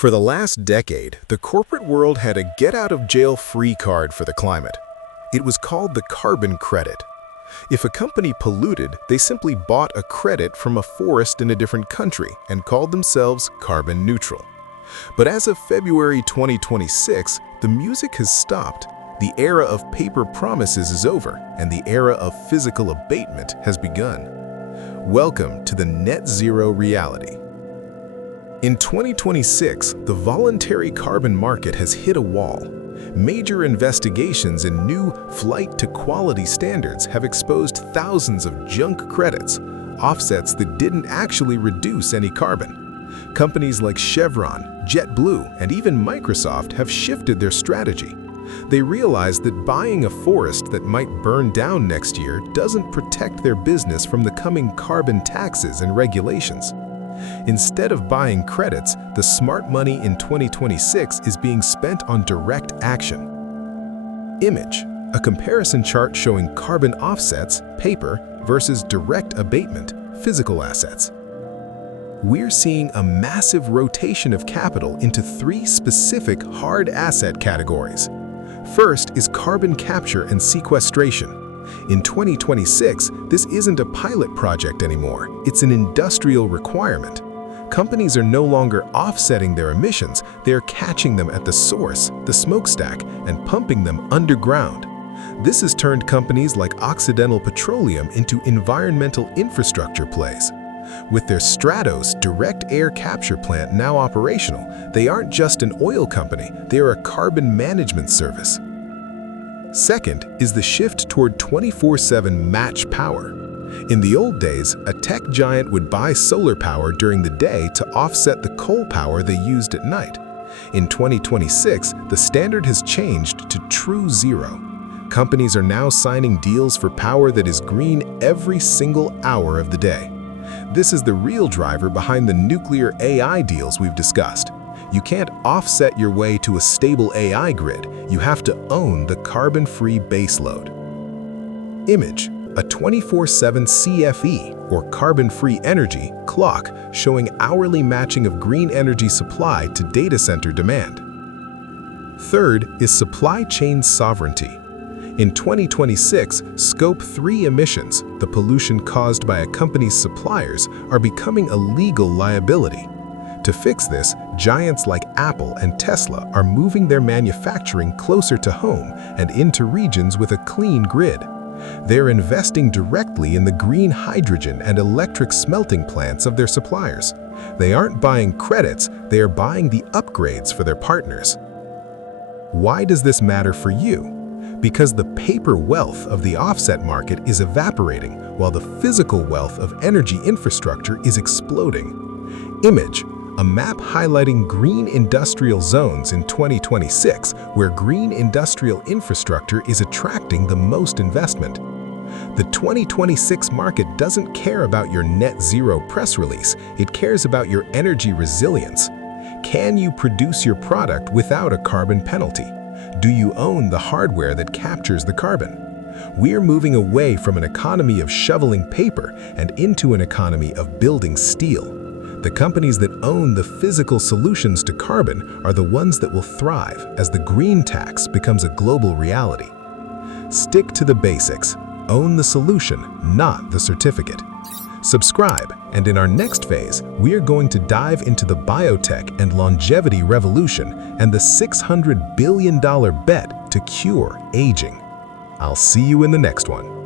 For the last decade, the corporate world had a get-out-of-jail-free card for the climate. It was called the carbon credit. If a company polluted, they simply bought a credit from a forest in a different country and called themselves carbon neutral. But as of February 2026, the music has stopped. The era of paper promises is over, and the era of physical abatement has begun. Welcome to the net zero reality. In 2026, the voluntary carbon market has hit a wall. Major investigations and new flight-to-quality standards have exposed thousands of junk credits, offsets that didn't actually reduce any carbon. Companies like Chevron, JetBlue, and even Microsoft have shifted their strategy. They realize that buying a forest that might burn down next year doesn't protect their business from the coming carbon taxes and regulations. Instead of buying credits, the smart money in 2026 is being spent on direct action. Image, a comparison chart showing carbon offsets, paper, versus direct abatement, physical assets. We're seeing a massive rotation of capital into three specific hard asset categories. First is carbon capture and sequestration. In 2026, this isn't a pilot project anymore, it's an industrial requirement. Companies are no longer offsetting their emissions, they're catching them at the source, the smokestack, and pumping them underground. This has turned companies like Occidental Petroleum into environmental infrastructure plays. With their Stratos direct air capture plant now operational, they aren't just an oil company, they are a carbon management service. Second is the shift toward 24/7 match power. In the old days, a tech giant would buy solar power during the day to offset the coal power they used at night. In 2026, the standard has changed to true zero. Companies are now signing deals for power that is green every single hour of the day. This is the real driver behind the nuclear AI deals we've discussed. You can't offset your way to a stable AI grid, you have to own the carbon-free baseload. Image, a 24/7 CFE, or carbon-free energy, clock showing hourly matching of green energy supply to data center demand. Third is supply chain sovereignty. In 2026, Scope 3 emissions, the pollution caused by a company's suppliers, are becoming a legal liability. To fix this, giants like Apple and Tesla are moving their manufacturing closer to home and into regions with a clean grid. They're investing directly in the green hydrogen and electric smelting plants of their suppliers. They aren't buying credits, they are buying the upgrades for their partners. Why does this matter for you? Because the paper wealth of the offset market is evaporating, while the physical wealth of energy infrastructure is exploding. Image, a map highlighting green industrial zones in 2026, where green industrial infrastructure is attracting the most investment. The 2026 market doesn't care about your net zero press release, it cares about your energy resilience. Can you produce your product without a carbon penalty? Do you own the hardware that captures the carbon? We're moving away from an economy of shoveling paper and into an economy of building steel. The companies that own the physical solutions to carbon are the ones that will thrive as the green tax becomes a global reality. Stick to the basics. Own the solution, not the certificate. Subscribe, and in our next phase, we are going to dive into the biotech and longevity revolution and the $600 billion bet to cure aging. I'll see you in the next one.